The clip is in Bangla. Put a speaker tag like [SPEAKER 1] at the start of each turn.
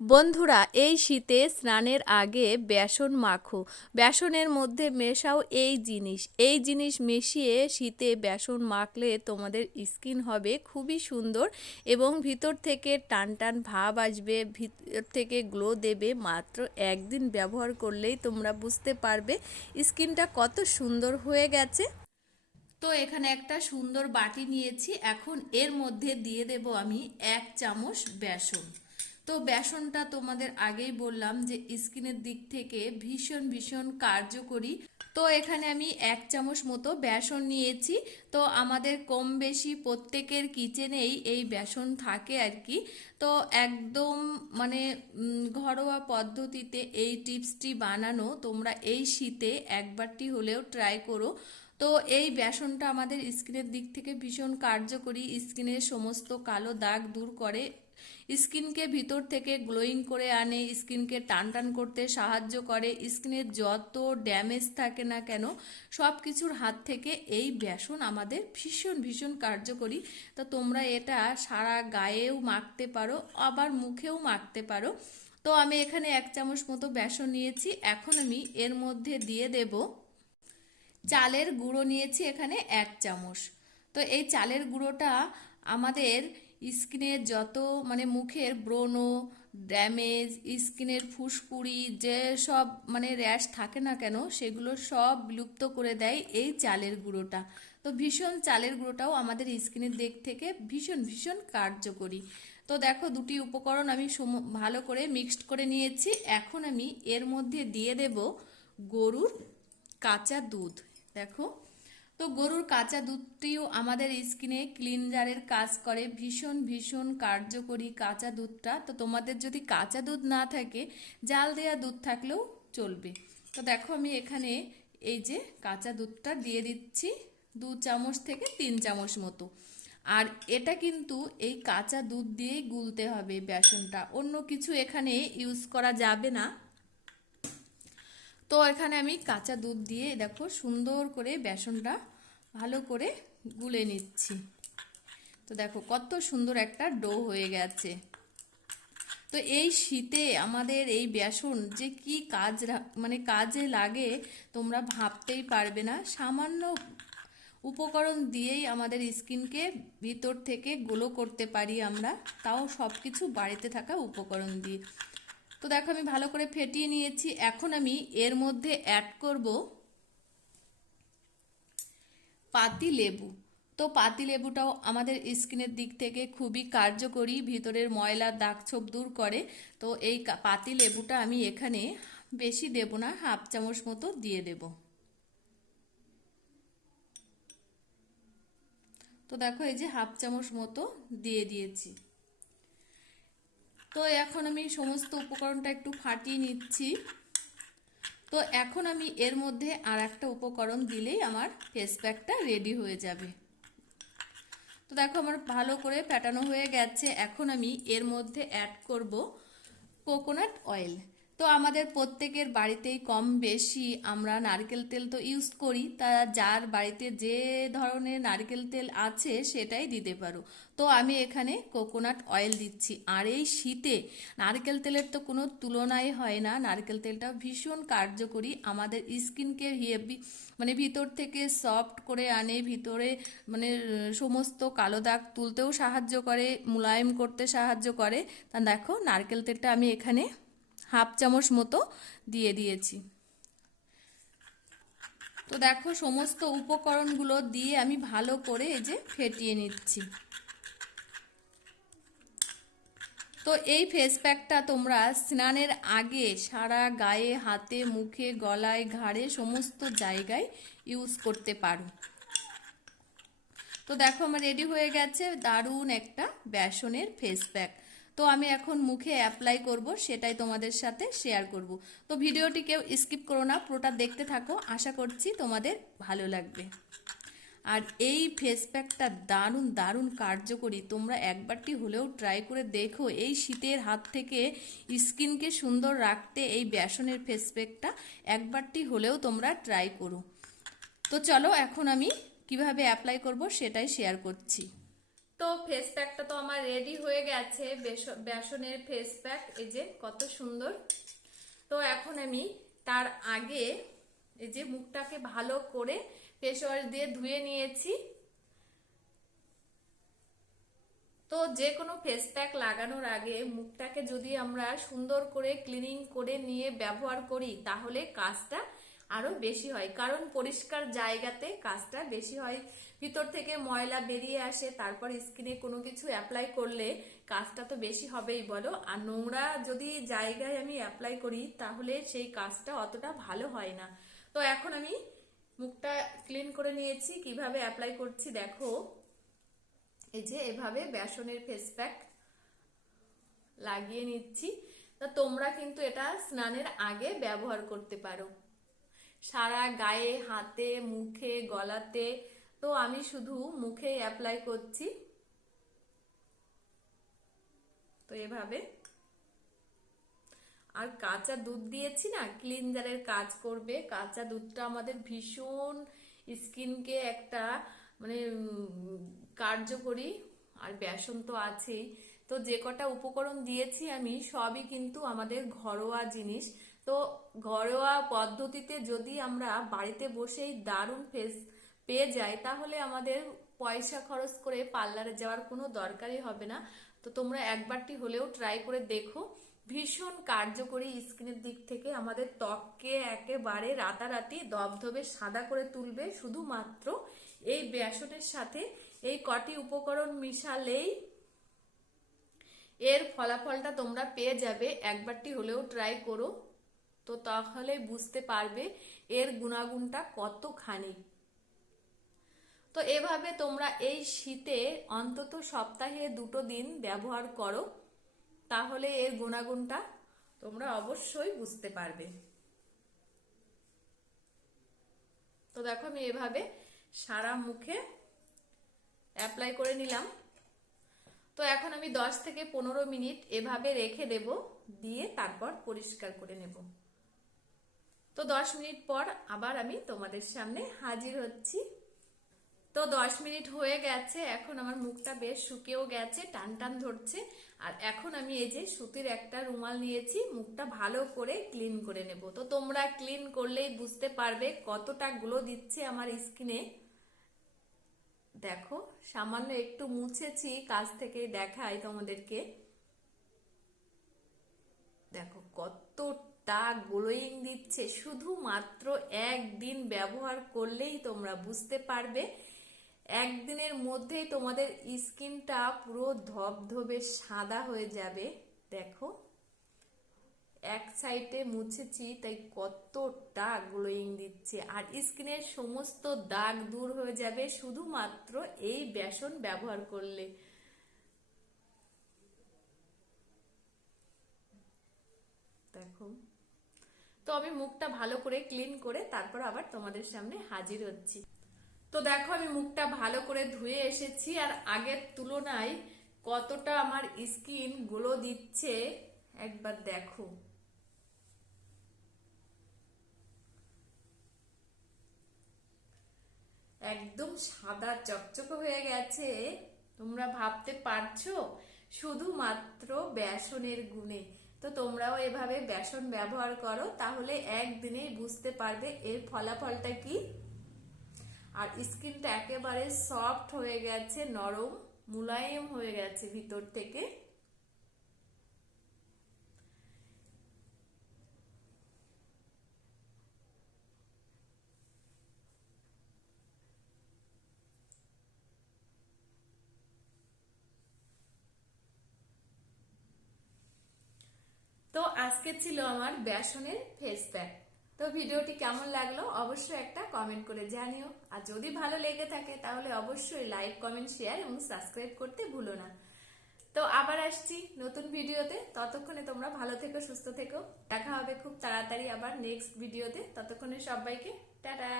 [SPEAKER 1] বন্ধুরা, এই শীতে স্নানের আগে বেসন মাখো। বেসনের মধ্যে মেশাও এই জিনিস। এই জিনিস মিশিয়ে শীতে বেসন মাখলে তোমাদের স্কিন হবে খুবই সুন্দর এবং ভিতর থেকে টান টান ভাব আসবে, ভিতর থেকে গ্লো দেবে। মাত্র একদিন ব্যবহার করলেই তোমরা বুঝতে পারবে স্কিনটা কত সুন্দর হয়ে গেছে। তো এখানে একটা সুন্দর বাটি নিয়েছি। এখন এর মধ্যে দিয়ে দেব আমি এক চামচ বেসন। তো বেসনটা তোমাদের আগেই বললাম যে স্কিনের দিক থেকে ভীষণ ভীষণ কার্যকরী। তো এখানে আমি এক চামচ মতো বেসন নিয়েছি। তো আমাদের কম বেশি প্রত্যেকের কিচেনেই এই বেসন থাকে আর কি। তো একদম মানে ঘরোয়া পদ্ধতিতে এই টিপসটি বানানো তোমরা এই শীতে একবারটি হলেও ট্রাই করো। তো এই বেসনটা আমাদের স্কিনের দিক থেকে ভীষণ কার্যকরী। স্কিনের সমস্ত কালো দাগ দূর করে স্কিনকে ভিতর থেকে গ্লোয়িং করে আনে, স্কিনকে টান টান করতে সাহায্য করে, স্কিনের যত ড্যামেজ থাকে না কেন সব কিছুর হাত থেকে এই বেসন আমাদের ভীষণ ভীষণ কার্যকরী। তো তোমরা এটা সারা গায়েও মাখতে পারো, আবার মুখেও মাখতে পারো। তো আমি এখানে এক চামচ মতো বেসন নিয়েছি, এখন আমি এর মধ্যে দিয়ে দেবো চালের গুঁড়ো নিয়েছি এখানে এক চামচ। তো এই চালের গুঁড়োটা আমাদের স্কিনের যত মানে মুখের ব্রণ, ড্যামেজ, স্কিনের ফুসকুড়ি, যে সব মানে র্যাশ থাকে না কেন, সেগুলো সব বিলুপ্ত করে দেয় এই চালের গুঁড়োটা। তো ভীষণ চালের গুঁড়োটাও আমাদের স্কিনের দিক থেকে ভীষণ ভীষণ কার্যকরী। তো দেখো, দুটি উপকরণ আমি ভালো করে মিক্সড করে নিয়েছি। এখন আমি এর মধ্যে দিয়ে দেব গরুর কাঁচা দুধ। দেখো তো গরুর কাঁচা দুধটিও আমাদের স্কিনে ক্লিনজারের কাজ করে। ভীষণ ভীষণ কার্যকরী কাঁচা দুধটা। তো তোমাদের যদি কাঁচা দুধ না থাকে, জাল দেওয়া দুধ থাকলেও চলবে। তো দেখো আমি এখানে এই যে কাঁচা দুধটা দিয়ে দিচ্ছি দু চামচ থেকে তিন চামচ মতো। আর এটা কিন্তু এই কাঁচা দুধ দিয়েই গুলতে হবে বেসনটা। অন্য কিছু এখানে ইউজ করা যাবে না। তো এখানে আমি কাঁচা দুধ দিয়ে দেখো সুন্দর করে বেসনটা ভালো করে গুলে নিচ্ছি। তো দেখো কত সুন্দর একটা ডো হয়ে গেছে। তো এই শীতে আমাদের এই বেসন যে কি কাজ মানে কাজে লাগে তোমরা ভাবতেই পারবে না। সামান্য উপকরণ দিয়েই আমাদের স্কিনকে ভিতর থেকে গ্লো করতে পারি আমরা, তাও সব কিছু বাড়িতে থাকা উপকরণ দিয়ে। তো দেখো আমি ভালো করে ফেটিয়ে নিয়েছি। এখন আমি এর মধ্যে অ্যাড করব পাতি লেবু। তো পাতি লেবুটাও আমাদের স্কিনের দিক থেকে খুবই কার্যকরী, ভিতরের ময়লা দাগ ছোপ দূর করে। তো এই পাতি লেবুটা আমি এখানে বেশি দেব না, হাফ চামচ মতো দিয়ে দেব। তো দেখো এই যে হাফ চামচ মতো দিয়ে দিয়েছি। তো এখন আমি সমস্ত উপকরণটা একটু ফাটিয়ে নিচ্ছি। তো এখন আমি এর মধ্যে আর একটা উপকরণ দিলেই আমার ফেস প্যাকটা রেডি হয়ে যাবে। তো দেখো আমার ভালো করে ফ্যাটানো হয়ে গেছে। এখন আমি এর মধ্যে অ্যাড করব কোকোনাট অয়েল তো আমাদের প্রত্যেকের বাড়িতেই কম বেশি আমরা নারকেল তেল তো ইউজ করি, তা যার বাড়িতে যে ধরনের নারকেল তেল আছে সেটাই দিতে পারো। তো আমি এখানে কোকোনাট অয়েল দিচ্ছি। আর এই শীতে নারকেল তেলের তো কোনো তুলনাই হয় না। নারকেল তেলটা ভীষণ কার্যকরী। আমাদের স্কিনকে হেভি মানে ভিতর থেকে সফট করে আনে, ভিতরে মানে সমস্ত কালো দাগ তুলতেও সাহায্য করে, মুলায়েম করতে সাহায্য করে। তা দেখো, নারকেল তেলটা আমি এখানে হাফ চামচ মতো দিয়ে দিয়েছি। তো দেখো সমস্ত উপকরণগুলো দিয়ে আমি ভালো করে এই যে ফেটিয়ে নিচ্ছি। তো এই ফেস প্যাকটা তোমরা স্নানের আগে সারা গায়ে, হাতে, মুখে, গলায়, ঘাড়ে সমস্ত জায়গায় ইউজ করতে পারো। তো দেখো আমার রেডি হয়ে গেছে দারুণ একটা বেসনের ফেস প্যাক তো আমি এখন মুখে অ্যাপ্লাই করব, সেটাই তোমাদের সাথে শেয়ার করব। তো ভিডিওটি কেউ স্কিপ করো না, পুরোটা দেখতে থাকো, আশা করছি তোমাদের ভালো লাগবে। আর এই ফেস প্যাকটা দারুণ দারুণ কার্যকরী। তোমরা একবারটি হলেও ট্রাই করে দেখো, এই শীতের হাত থেকে স্কিনকে সুন্দর রাখতে এই বেসনের ফেস প্যাকটা একবারটি হলেও তোমরা ট্রাই করো। তো চলো, এখন আমি কীভাবে অ্যাপ্লাই করব সেটাই শেয়ার করছি। তো ফেস প্যাকটা তো আমার রেডি হয়ে গেছে। বেস- বেসনের ফেস প্যাক এই যে কত সুন্দর। তো এখন আমি তার আগে এই যে মুখটাকে ভালো করে ফেস ওয়াশ দিয়ে ধুয়ে নিয়েছি। তো যে কোনো ফেস প্যাক লাগানোর আগে মুখটাকে যদি আমরা সুন্দর করে ক্লিনিং করে নিয়ে ব্যবহার করি, তাহলে কাজটা আরও বেশি হয়। কারণ পরিষ্কার জায়গাতে কাজটা বেশি হয়। ভিতর থেকে ময়লা বেরিয়ে আসে, তারপর স্কিনে কোনো কিছু অ্যাপ্লাই করলে কাজটা তো বেশি হবেই বলো। আর নোংরা যদি জায়গায় আমি অ্যাপ্লাই করি, তাহলে সেই কাজটা অতটা ভালো হয় না। তো এখন আমি মুখটা ক্লিন করে নিয়েছি। কীভাবে অ্যাপ্লাই করছি দেখো। এই যে এভাবে বেসনের ফেস প্যাক লাগিয়ে নিচ্ছি। তা তোমরা কিন্তু এটা স্নানের আগে ব্যবহার করতে পারো। সারা গায়ে, হাতে, মুখে, গলাতে তো আমি শুধু মুখে অ্যাপ্লাই করছি। তো এভাবে। আর কাঁচা দুধ দিয়েছি না ক্লিনজারের কাজ করবে। কাঁচা দুধটা আমাদের ভীষণ স্কিনকে একটা মানে কার্যকরী আর বেসন তো আছেই। তো যে কটা উপকরণ দিয়েছি আমি, সবই কিন্তু আমাদের ঘরোয়া জিনিস। তো ঘরোয়া পদ্ধতিতে যদি আমরা বাড়িতে বসেই দারুণ ফেস পেয়ে যাই তাহলে আমাদের পয়সা খরচ করে পার্লারে যাওয়ার কোনো দরকারই হবে না। তো তোমরা একবারটি হলেও ট্রাই করে দেখো। ভীষণ কার্যকরী স্কিনের দিক থেকে আমাদের ত্বককে একেবারে রাতারাতি দবধবে সাদা করে তুলবে। শুধুমাত্র এই বেসনের সাথে এই কটি উপকরণ মিশালেই এর ফলাফলটা তোমরা পেয়ে যাবে। একবারটি হলেও ট্রাই করো। তো তাহলে বুঝতে পারবে এর গুণাগুণটা কতখানি। তো এভাবে তোমরা এই শীতে অন্তত সপ্তাহে দুটো দিন ব্যবহার করো, তাহলে এর গুণাগুণটা তোমরা অবশ্যই বুঝতে পারবে। তো দেখো আমি এভাবে সারা মুখে অ্যাপ্লাই করে নিলাম। তো এখন আমি 10 থেকে পনেরো মিনিট এভাবে রেখে দেব, দিয়ে তারপর পরিষ্কার করে নেব। তো 10 মিনিট পর আবার আমি তোমাদের সামনে হাজির হচ্ছি। তো 10 মিনিট হয়ে গেছে, এখন আমার মুখটা বেশ শুকিয়েও গেছে, টান টান ধরছে। আর এখন আমি এই যে সুতির একটা রুমাল নিয়েছি, মুখটা ভালো করে ক্লিন করে নেব। তো তোমরা ক্লিন করলেই বুঝতে পারবে কতটা গ্লো দিচ্ছে আমার স্কিনে। দেখো, সামান্য একটু মুছেছি কাছ থেকে দেখাই তোমাদেরকে। দেখো, কতটা গ্লোয়িং দিচ্ছে, শুধুমাত্র একদিন ব্যবহার করলেই তোমরা বুঝতে পারবে। একদিনের মধ্যেই তোমাদের স্কিনটা পুরো ধবধবে সাদা হয়ে যাবে। দেখো, এক সাইডে মুছেছি, তাই কতটা গ্লোয়িং দিচ্ছে। আর স্কিনের সমস্ত দাগ দূর হয়ে যাবে শুধুমাত্র এই বেসন ব্যবহার করলে। দেখো, তো আমি মুখটা ভালো করে ক্লিন করে তারপর আবার তোমাদের সামনে হাজির হচ্ছি। তো দেখো, আমি মুখটা ভালো করে ধুয়ে এসেছি আর আগের তুলনায় কতটা আমার স্কিন গ্লো দিচ্ছে একবার দেখো। একদম সাদা চকচকে হয়ে গেছে। তোমরা ভাবতে পারছ? শুধুমাত্র বেসনের গুণে। তো তোমরাও এভাবে বেসন ব্যবহার করো, তাহলে একদিনেই বুঝতে পারবে এর ফলাফলটা কি। আর স্কিনটা একেবারে সফট হয়ে গেছে, নরম, মুলায়েম হয়ে গেছে ভিতর থেকে। তো আজকে ছিল আমার বেসনের ফেস প্যাক তো ভিডিওটি কেমন লাগল অবশ্যই একটা কমেন্ট করে জানিও। আর যদি ভালো লেগে থাকে তাহলে অবশ্যই লাইক কমেন্ট শেয়ার এবং সাবস্ক্রাইব করতে ভুলো না। তো আবার আসছি নতুন ভিডিওতে। ততক্ষণে তোমরা ভালো থেকো, সুস্থ থেকো। দেখা হবে খুব তাড়াতাড়ি আবার নেক্সট ভিডিওতে। ততক্ষণে সবাইকে, টাটা!